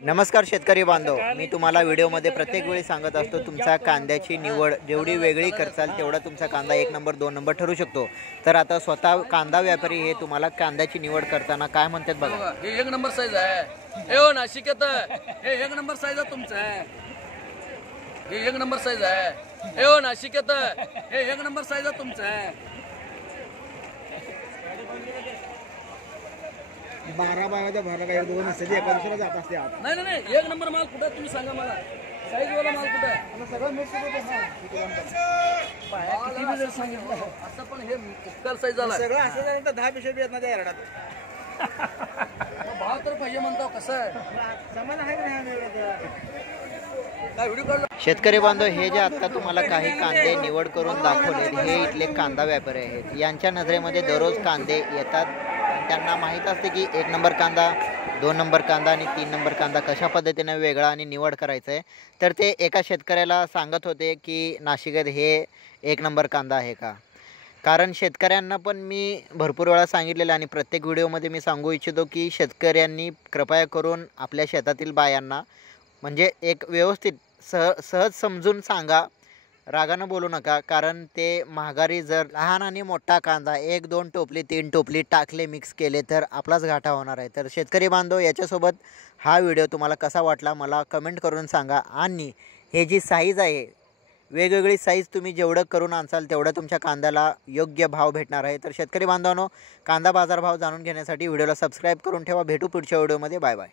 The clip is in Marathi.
नमस्कार शेतकरी बांधव, मी तुम्हाला व्हिडिओमध्ये प्रत्येक वेळी सांगत असतो तुमच्या कांद्याची निवड जेवढी वेगळी करचाल तेवढा तुमचा कांदा 1 नंबर 2 नंबर ठरू शकतो। तर आता स्वतः कांदा व्यापारी हे तुम्हाला कांद्याची निवड करताना काय म्हणतात बघा। हे 1 नंबर साईज आहे। ए ओ नाशिकेत हे 1 नंबर साईज आहे तुमचं आहे। हे 1 नंबर साईज आहे। ए ओ नाशिकेत हे 1 नंबर साईज आहे तुमचं आहे। 12 बागाच्या भरला काही दोन नसते एका दुसऱ्या जात असते आत। नाही नाही नाही 1 नंबर माल कुठे तुम्ही सांगा मला। साईज वाला माल कुठे आहे? सगळं मिक्स होतं किती बी जर सांगितलं असं पण हे उपकार साईज झाला सगळं असं झालं तर 10 पिशव्या येत ना त्या एरडात। भाव तर पाहिजे म्हणतो कसं आहे समान आहे ना एवढं काय व्हिडिओ काढला। शेतकरी बांधव, हे जे आता तुम्हाला काही कांदे निवड करून दाखवले हे इथले कांदा व्यापारी आहेत। यांच्या नजरेमध्ये दररोज कांदे येतात। त्यांना माहीत असते की 1 नंबर कांदा, 2 नंबर कांदा आणि 3 नंबर कांदा कशा पद्धतीने वेगळा आणि निवड करायचं आहे। तर ते एका शेतकऱ्याला सांगत होते की नाशिकात हे 1 नंबर कांदा आहे का। कारण शेतकऱ्यांना पण मी भरपूर वेळा सांगितलेलं आणि प्रत्येक व्हिडिओमध्ये मी सांगू इच्छितो की शेतकऱ्यांनी कृपया करून आपल्या शेतातील बायांना म्हणजे एक व्यवस्थित सहज समजून सांगा, रागानं बोलू नका। कारण ते महागारी जर लहान आणि मोठा कांदा 1 2 टोपली 3 टोपली टाकले मिक्स केले तर आपलाच घाटा होणार आहे। तर शेतकरी बांधव, याच्यासोबत हा व्हिडिओ तुम्हाला कसा वाटला मला कमेंट करून सांगा। आणि हे जी साईज आहे वेगवेगळी साईज तुम्ही जेवढं करून आणसाल तेवढं तुमच्या कांद्याला योग्य भाव भेटणार आहे। तर शेतकरी बांधवांनो, कांदा बाजार भाव जाणून घेण्यासाठी व्हिडिओला सबस्क्राईब करून ठेवा। भेटू पुढच्या व्हिडिओमध्ये। Bye bye.